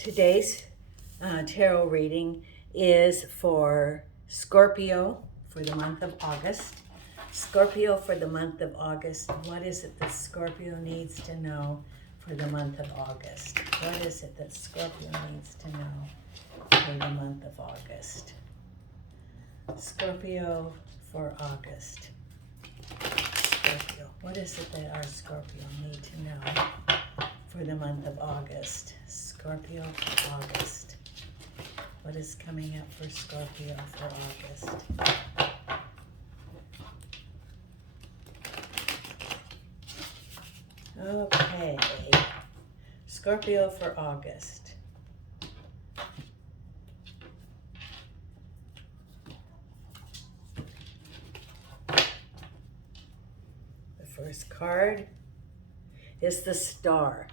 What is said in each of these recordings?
Today's tarot reading is for Scorpio for the month of August. Scorpio for the month of August. What is it that Scorpio needs to know for the month of August? What is it that Scorpio needs to know for the month of August? Scorpio for August. Scorpio. What is it that our Scorpio need to know for the month of August? Scorpio for August. What is coming up for Scorpio for August? Okay. Scorpio for August. The first card is the Star.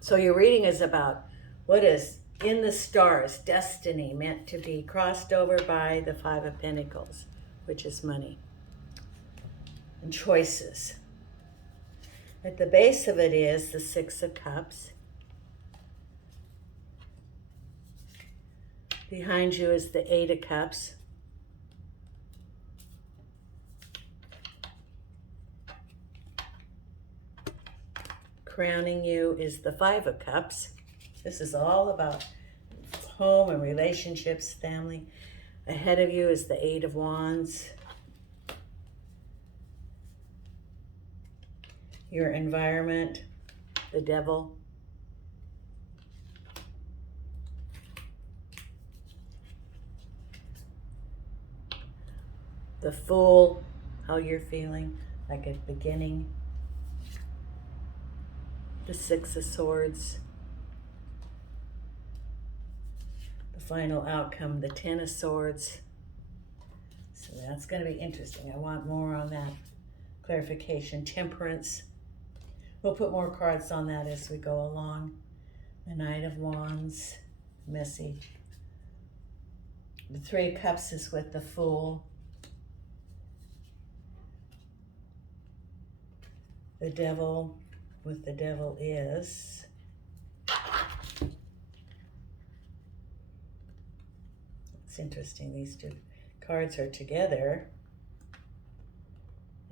So your reading is about what is in the stars, destiny meant to be crossed over by the Five of Pentacles, which is money, and choices. At the base of it is the Six of Cups. Behind you is the Eight of Cups. Crowning you is the Five of Cups. This is all about home and relationships, family. Ahead of you is the Eight of Wands. Your environment, the Devil. The Fool, how you're feeling, like a beginning. The Six of Swords. The final outcome, the Ten of Swords. So that's going to be interesting. I want more on that clarification. Temperance. We'll put more cards on that as we go along. The Knight of Wands, messy. The Three of Cups is with the Fool. The Devil with the Devil is it's interesting, these two cards are together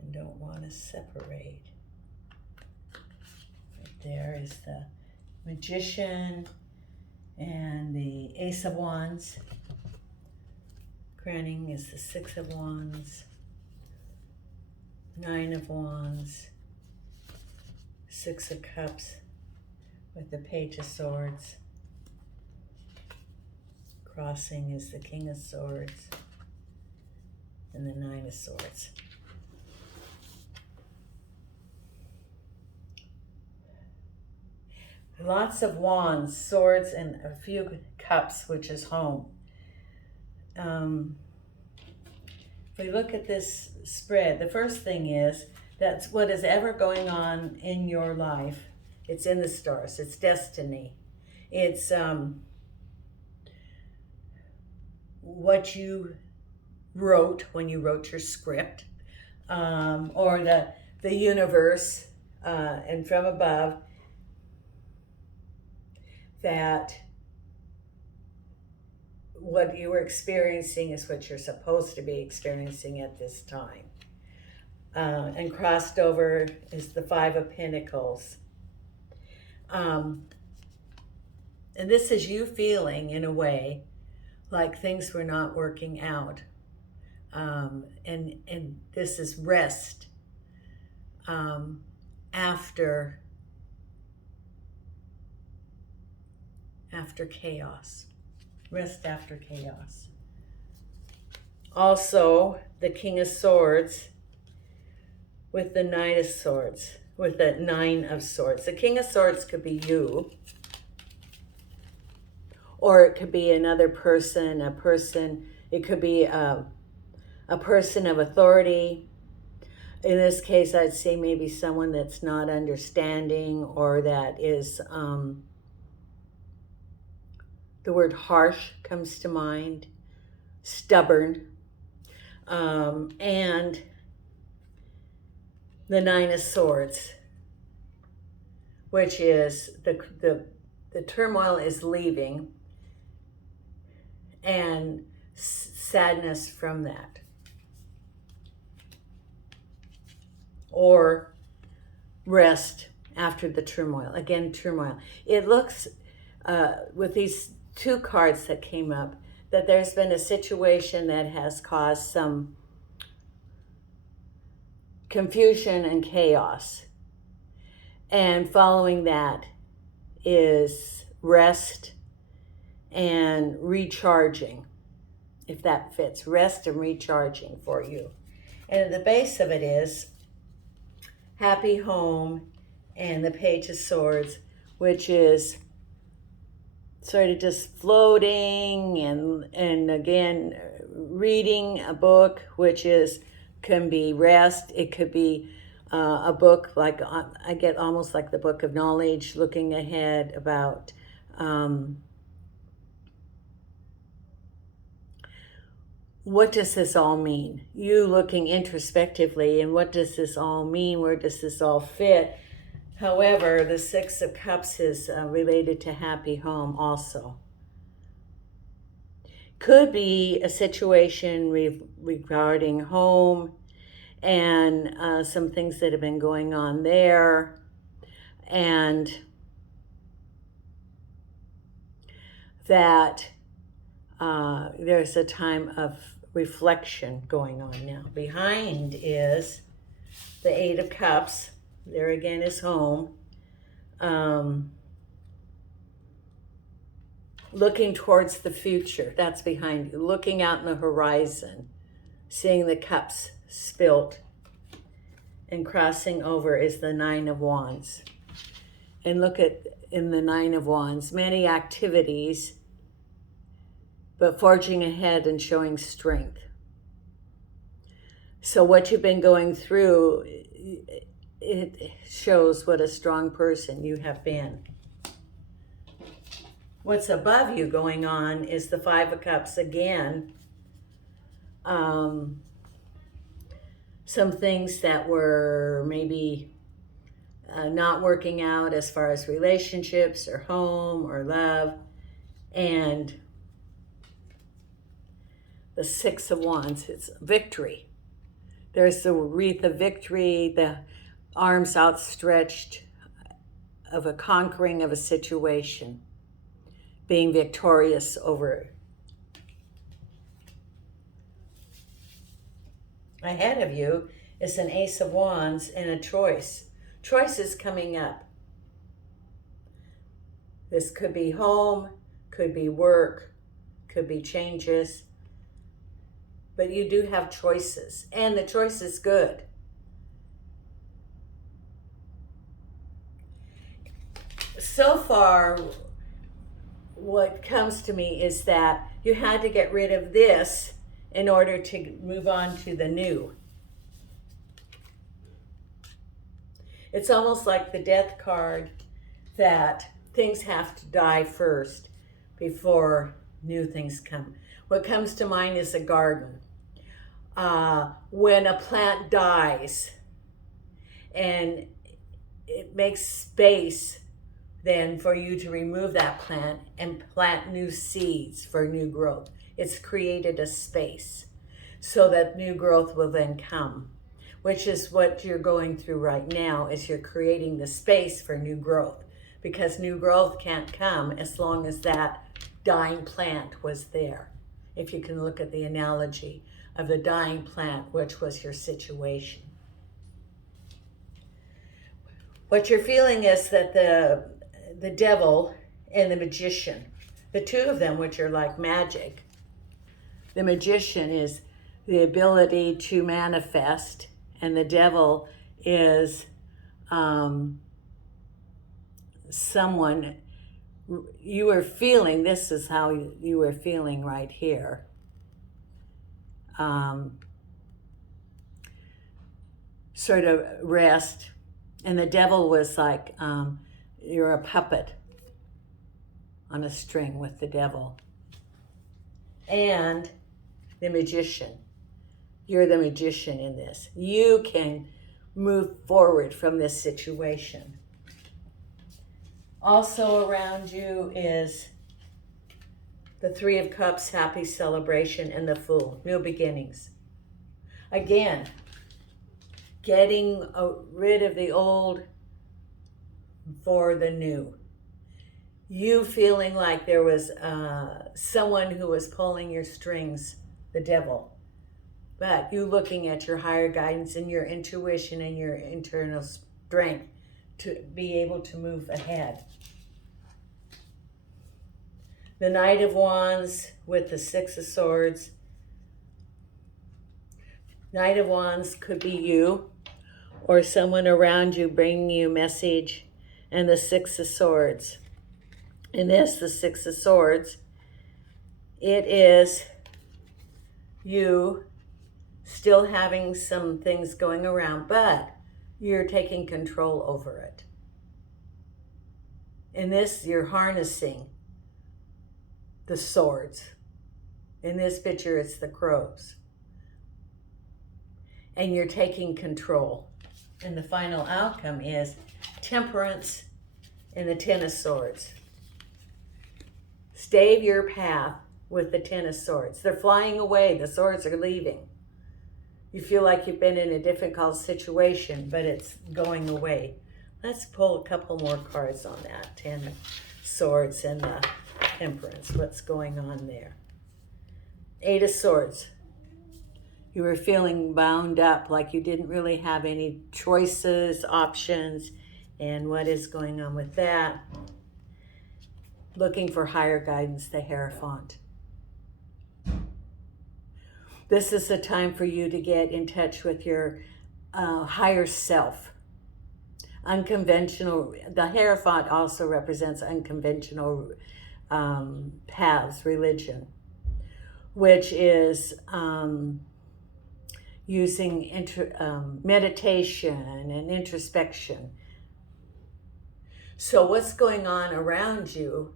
and don't want to separate. Right there is the Magician and the Ace of Wands. Crowning is the Six of Wands, Nine of Wands, Six of Cups with the Page of Swords. Crossing is the King of Swords and the Nine of Swords. Lots of wands, swords, and a few cups, which is home. If we look at this spread, the first thing is that's what is ever going on in your life. It's in the stars. It's destiny. It's what you wrote when you wrote your script, or the universe and from above, that what you were experiencing is what you're supposed to be experiencing at this time. And crossed over is the Five of Pentacles. And this is you feeling, in a way, like things were not working out. And this is rest after chaos. Rest after chaos. Also, the King of Swords with the Knight of Swords, with the Nine of Swords. The King of Swords could be you, or it could be another person, it could be a person of authority. In this case, I'd say maybe someone that's not understanding, or that is, the word harsh comes to mind, stubborn, and the Nine of Swords, which is the the turmoil is leaving, and sadness from that. Or rest after the turmoil. Again, turmoil. It looks, with these two cards that came up, that there's been a situation that has caused some confusion and chaos. And following that is rest and recharging, if that fits. Rest and recharging for you. And at the base of it is happy home and the Page of Swords, which is sort of just floating and again, reading a book, which can be rest. It could be a book like, I get almost like the book of knowledge, looking ahead about what does this all mean? You looking introspectively, and what does this all mean? Where does this all fit? However, the Six of Cups is related to happy home also. Could be a situation regarding home and some things that have been going on there. And that there's a time of reflection going on now. Behind is the Eight of Cups. There again is home. Looking towards the future. That's behind you. Looking out in the horizon. Seeing the cups spilt. And crossing over is the Nine of Wands. And look at, in the Nine of Wands, many activities, but forging ahead and showing strength. So what you've been going through, it shows what a strong person you have been. What's above you going on is the Five of Cups again. Some things that were maybe not working out as far as relationships or home or love. And the Six of Wands, it's victory. There's the wreath of victory, the arms outstretched of a conquering of a situation, being victorious over it. Ahead of you is an Ace of Wands and a choice. Choice is coming up. This could be home, could be work, could be changes. But you do have choices, and the choice is good. So far, what comes to me is that you had to get rid of this in order to move on to the new. It's almost like the Death card, that things have to die first before new things come. What comes to mind is a garden. When a plant dies and it makes space then for you to remove that plant and plant new seeds for new growth. It's created a space so that new growth will then come, which is what you're going through right now, is you're creating the space for new growth, because new growth can't come as long as that dying plant was there. If you can look at the analogy of the dying plant, which was your situation. What you're feeling is that the devil and the magician, the two of them, which are like magic. The magician is the ability to manifest, and the devil is someone you were feeling. This is how you were feeling right here. Sort of rest, and the devil was like, you're a puppet on a string with the devil. And the magician, you're the magician in this. You can move forward from this situation. Also around you is the Three of Cups, happy celebration, and the Fool, new beginnings. Again, getting rid of the old for the new. You feeling like there was someone who was pulling your strings, the devil. But you looking at your higher guidance and your intuition and your internal strength to be able to move ahead. The Knight of Wands with the Six of Swords. Knight of Wands could be you or someone around you bringing you a message. And the Six of Swords. And this, the Six of Swords, it is you still having some things going around, but you're taking control over it. In this, you're harnessing the swords. In this picture, it's the crows. And you're taking control. And the final outcome is Temperance and the Ten of Swords. Stave your path with the Ten of Swords. They're flying away. The swords are leaving. You feel like you've been in a difficult situation, but it's going away. Let's pull a couple more cards on that. Ten of Swords and the Temperance. What's going on there? Eight of Swords. You were feeling bound up, like you didn't really have any choices, options, and what is going on with that? Looking for higher guidance, the Hierophant. This is the time for you to get in touch with your higher self. Unconventional, the Hierophant also represents unconventional paths, religion, which is using meditation and introspection. So what's going on around you,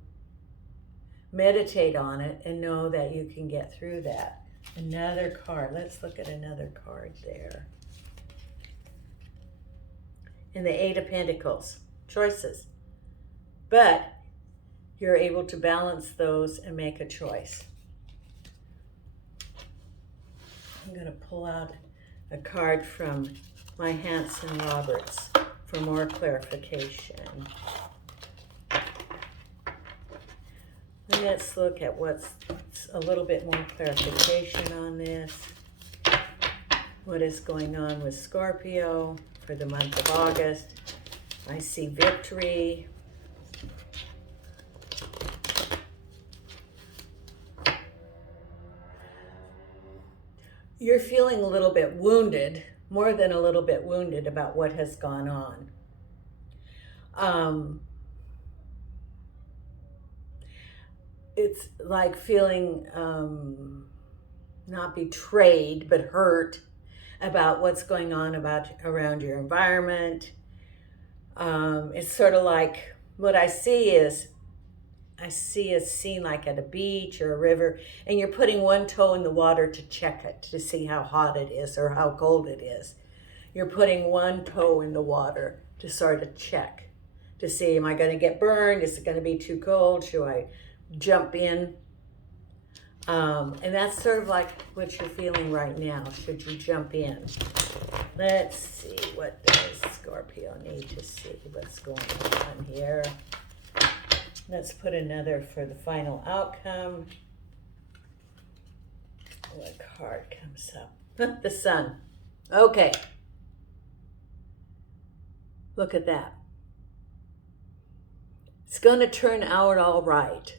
meditate on it and know that you can get through that. Another card. Let's look at another card there. And the Eight of Pentacles. Choices. But you're able to balance those and make a choice. I'm going to pull out a card from my Hanson Roberts for more clarification. Let's look at what's a little bit more clarification on this. What is going on with Scorpio for the month of August? I see victory. You're feeling a little bit wounded, more than a little bit wounded about what has gone on. It's like feeling not betrayed, but hurt about what's going on around your environment. It's sort of like, what I see is, I see a scene like at a beach or a river, and you're putting one toe in the water to check it, to see how hot it is or how cold it is. You're putting one toe in the water to sort of check, to see, am I going to get burned? Is it going to be too cold? Should I jump in? And that's sort of like what you're feeling right now. Should you jump in? Let's see, what does Scorpio need to see? What's going on here? Let's put another for the final outcome. What card comes up? The Sun. Okay. Look at that. It's going to turn out all right.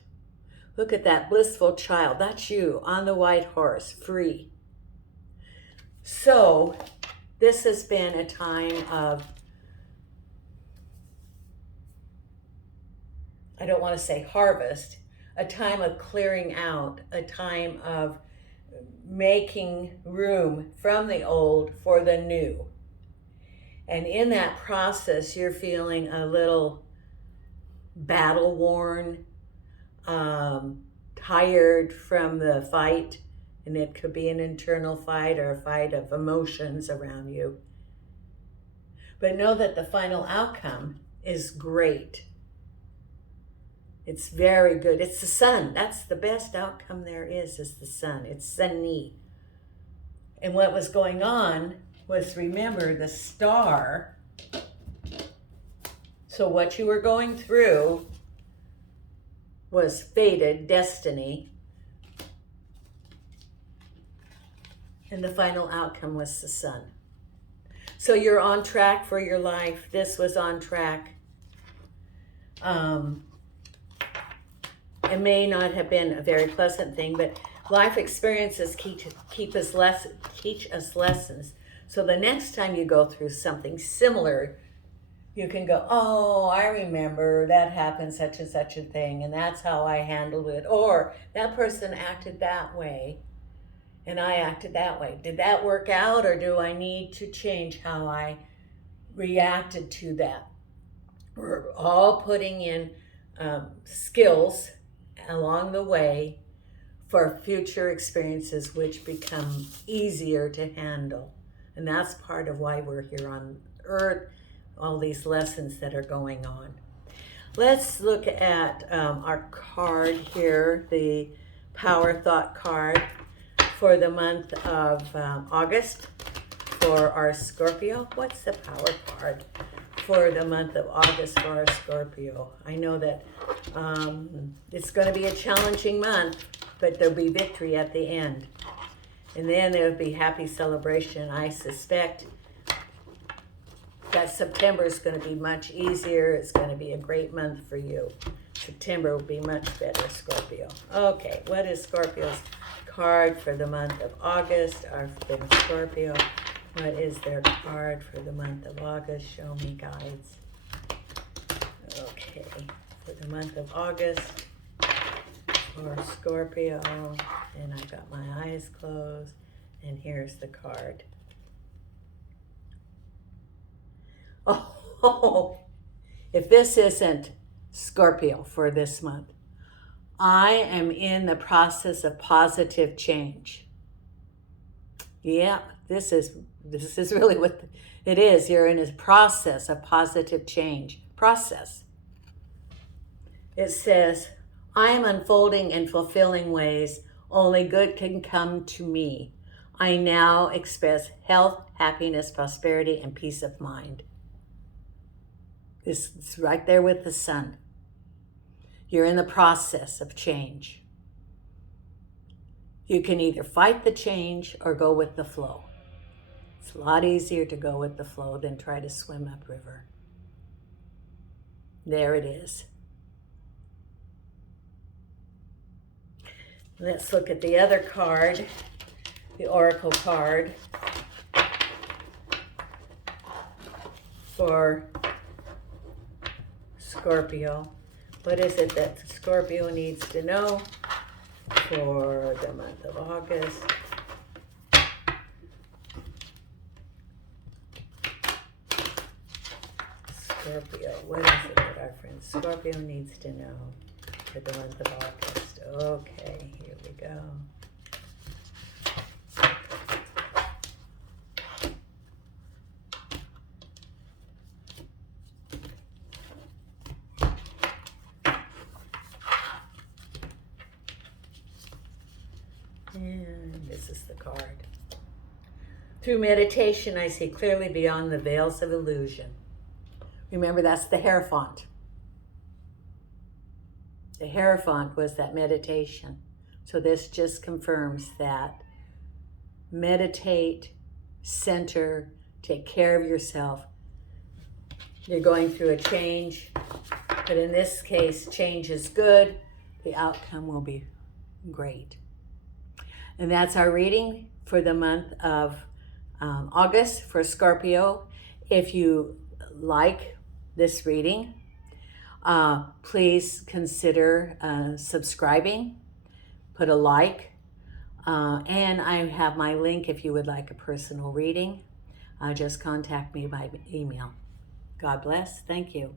Look at that blissful child. That's you on the white horse, free. So this has been a time of, I don't want to say harvest, a time of clearing out, a time of making room from the old for the new. And in that process, you're feeling a little battle worn, tired from the fight. And it could be an internal fight or a fight of emotions around you. But know that the final outcome is great. It's very good. It's the sun. That's the best outcome there is the sun. It's sunny. And what was going on was, remember, the star. So what you were going through was fated, destiny. And the final outcome was the sun. So you're on track for your life. This was on track. It may not have been a very pleasant thing, but life experiences teach us lessons. So the next time you go through something similar, you can go, oh, I remember that happened, such and such a thing, and that's how I handled it. Or that person acted that way, and I acted that way. Did that work out, or do I need to change how I reacted to that? We're all putting in skills along the way for future experiences which become easier to handle. And that's part of why we're here on Earth, all these lessons that are going on. Let's look at our card here, the Power Thought card for the month of August for our Scorpio. What's the Power card for the month of August for our Scorpio? I know that it's going to be a challenging month, but there'll be victory at the end. And then there'll be happy celebration. I suspect that September is going to be much easier. It's going to be a great month for you. September will be much better, Scorpio. Okay, what is Scorpio's card for the month of August? Our Scorpio, what is their card for the month of August? Show me, guides. Okay, for the month of August for Scorpio, and I've got my eyes closed, and here's the card. Oh, if this isn't Scorpio for this month, I am in the process of positive change. Yeah, this is really what it is. You're in a process of positive change. Process. It says, I am unfolding and fulfilling ways only good can come to me. I now express health, happiness, prosperity, and peace of mind. It's right there with the sun. You're in the process of change. You can either fight the change or go with the flow. It's a lot easier to go with the flow than try to swim upriver. There it is. Let's look at the other card, the Oracle card for Scorpio. What is it that Scorpio needs to know for the month of August? Scorpio, what is it that our friend Scorpio needs to know for the month of August? Okay, here we go. And this is the card. Through meditation, I see clearly beyond the veils of illusion. Remember, that's the Hierophant. The Hierophant was that meditation. So this just confirms that. Meditate, center, take care of yourself. You're going through a change, but in this case, change is good. The outcome will be great. And that's our reading for the month of August for Scorpio. If you like this reading, please consider subscribing, put a like, and I have my link if you would like a personal reading. Just contact me by email. God bless. Thank you.